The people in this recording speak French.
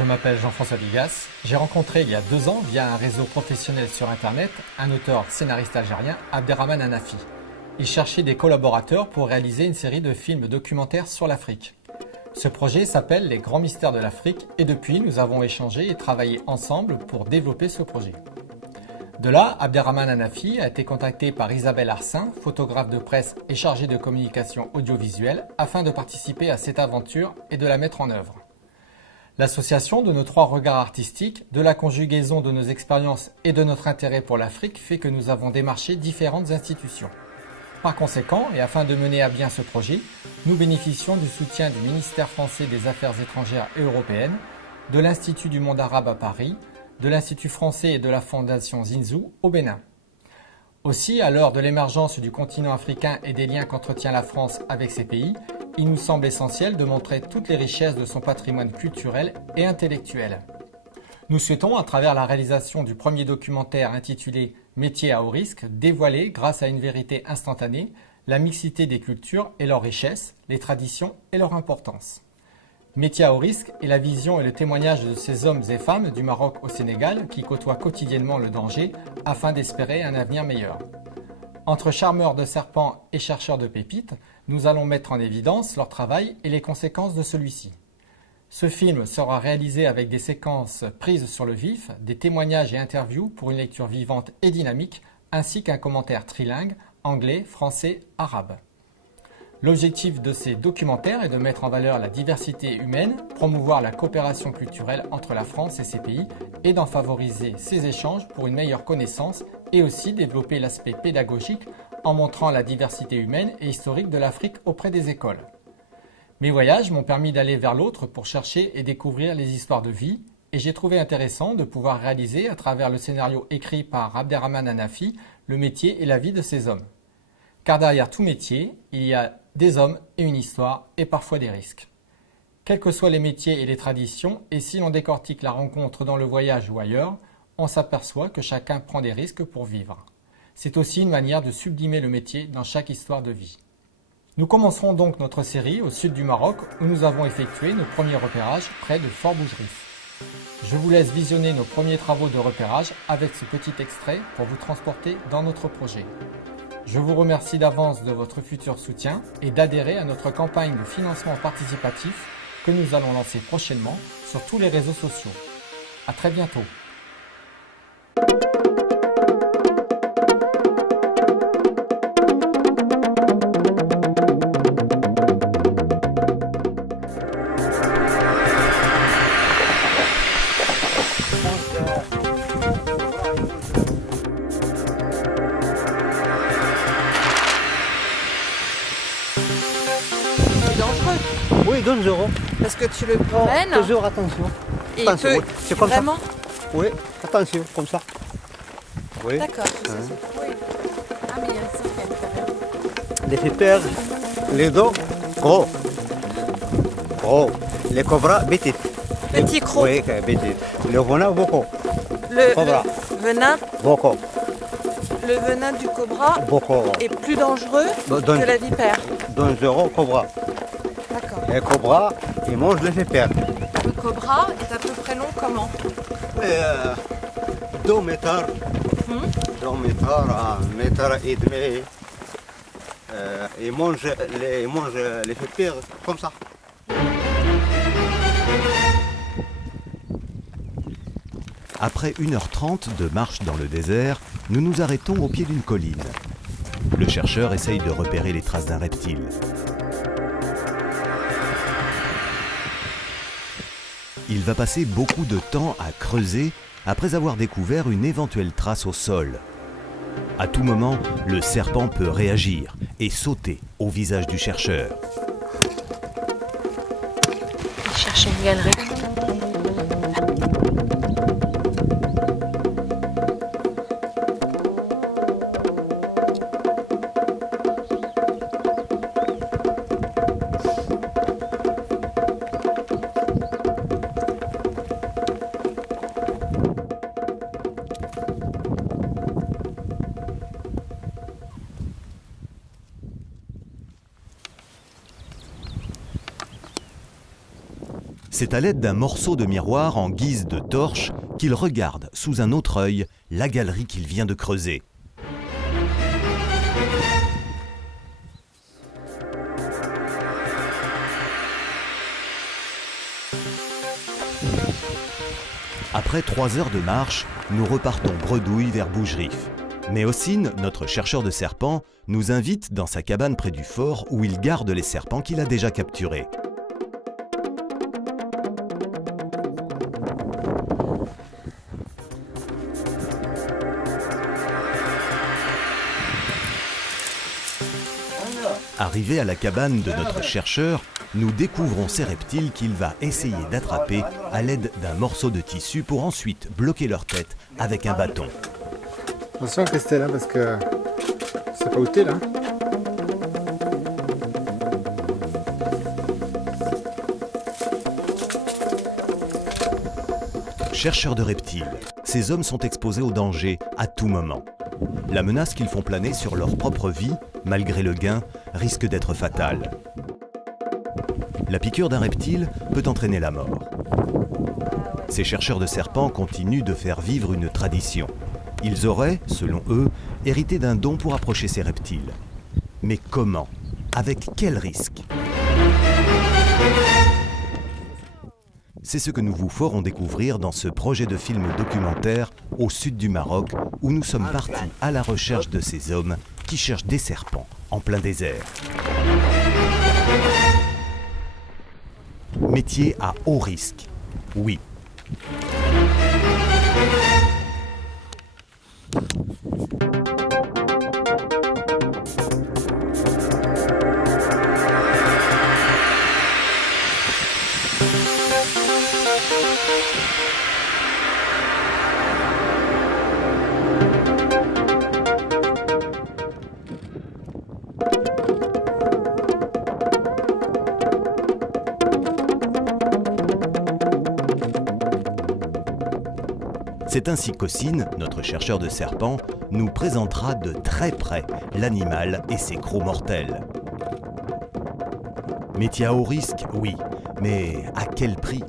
Je m'appelle Jean-François Bigas. J'ai rencontré il y a 2 ans, via un réseau professionnel sur Internet, un auteur scénariste algérien, Abderrahmane Hanafi. Il cherchait des collaborateurs pour réaliser une série de films documentaires sur l'Afrique. Ce projet s'appelle Les Grands Mystères de l'Afrique et depuis, nous avons échangé et travaillé ensemble pour développer ce projet. De là, Abderrahmane Hanafi a été contacté par Isabelle Arsin, photographe de presse et chargée de communication audiovisuelle, afin de participer à cette aventure et de la mettre en œuvre. L'association de nos 3 regards artistiques, de la conjugaison de nos expériences et de notre intérêt pour l'Afrique fait que nous avons démarché différentes institutions. Par conséquent, et afin de mener à bien ce projet, nous bénéficions du soutien du ministère français des Affaires étrangères et européennes, de l'Institut du monde arabe à Paris, de l'Institut français et de la Fondation Zinzou au Bénin. Aussi, à l'heure de l'émergence du continent africain et des liens qu'entretient la France avec ces pays, il nous semble essentiel de montrer toutes les richesses de son patrimoine culturel et intellectuel. Nous souhaitons, à travers la réalisation du premier documentaire intitulé « Métiers à haut risque », dévoiler, grâce à une vérité instantanée, la mixité des cultures et leurs richesses, les traditions et leur importance. Métiers à haut risque est la vision et le témoignage de ces hommes et femmes du Maroc au Sénégal qui côtoient quotidiennement le danger afin d'espérer un avenir meilleur. Entre charmeurs de serpents et chercheurs de pépites, nous allons mettre en évidence leur travail et les conséquences de celui-ci. Ce film sera réalisé avec des séquences prises sur le vif, des témoignages et interviews pour une lecture vivante et dynamique, ainsi qu'un commentaire trilingue, anglais, français, arabe. L'objectif de ces documentaires est de mettre en valeur la diversité humaine, promouvoir la coopération culturelle entre la France et ses pays et d'en favoriser ces échanges pour une meilleure connaissance et aussi développer l'aspect pédagogique en montrant la diversité humaine et historique de l'Afrique auprès des écoles. Mes voyages m'ont permis d'aller vers l'autre pour chercher et découvrir les histoires de vie et j'ai trouvé intéressant de pouvoir réaliser à travers le scénario écrit par Abderrahmane Hanafi le métier et la vie de ces hommes. Car derrière tout métier, il y a des hommes et une histoire et parfois des risques. Quels que soient les métiers et les traditions, et si l'on décortique la rencontre dans le voyage ou ailleurs, on s'aperçoit que chacun prend des risques pour vivre. C'est aussi une manière de sublimer le métier dans chaque histoire de vie. Nous commencerons donc notre série au sud du Maroc où nous avons effectué nos premiers repérages près de Fort Boujrif. Je vous laisse visionner nos premiers travaux de repérage avec ce petit extrait pour vous transporter dans notre projet. Je vous remercie d'avance de votre futur soutien et d'adhérer à notre campagne de financement participatif que nous allons lancer prochainement sur tous les réseaux sociaux. À très bientôt. Dangereux. Oui, dangereux. Parce que tu le Non, promènes toujours attention. et il attention, peut oui. C'est comme vraiment. ça. Oui, attention, comme ça. Oui. D'accord. Hein. Oui. Ah mais il y a un cercle à l'intérieur. Les vipères, les dos, gros. Gros. Les cobras, petites. Petit croc. Oui, petites. Le venin, beaucoup. Cobra. Le venin, Beaucoup. le venin du cobra Beaucoup. est plus dangereux Bon, que la vipère. Dangereux, cobra. D'accord. Les cobras, ils mangent les vipères. Le cobra est à peu près long comment? 2 mètres. 2 mètres, 1 mètre et demi. Ils mangent les vipères comme ça. Après 1h30 de marche dans le désert, nous nous arrêtons au pied d'une colline. Le chercheur essaye de repérer les traces d'un reptile. Il va passer beaucoup de temps à creuser après avoir découvert une éventuelle trace au sol. À tout moment, le serpent peut réagir et sauter au visage du chercheur. Il cherche une galerie. C'est à l'aide d'un morceau de miroir en guise de torche qu'il regarde sous un autre œil la galerie qu'il vient de creuser. Après 3 heures de marche, nous repartons bredouille vers Bougerif. Mais Hossein, notre chercheur de serpents, nous invite dans sa cabane près du fort où il garde les serpents qu'il a déjà capturés. Arrivé à la cabane de notre chercheur, nous découvrons ces reptiles qu'il va essayer d'attraper à l'aide d'un morceau de tissu pour ensuite bloquer leur tête avec un bâton. Attention Christelle, parce que c'est pas où t'es là. Chercheurs de reptiles, ces hommes sont exposés au danger à tout moment. La menace qu'ils font planer sur leur propre vie, malgré le gain, risque d'être fatale. La piqûre d'un reptile peut entraîner la mort. Ces chercheurs de serpents continuent de faire vivre une tradition. Ils auraient, selon eux, hérité d'un don pour approcher ces reptiles. Mais comment? Avec quel risque? C'est ce que nous vous ferons découvrir dans ce projet de film documentaire au sud du Maroc, où nous sommes partis à la recherche de ces hommes qui cherchent des serpents en plein désert. Métier à haut risque, oui. C'est ainsi qu'Hossein, notre chercheur de serpents, nous présentera de très près l'animal et ses crocs mortels. Métier à haut risque, oui, mais à quel prix ?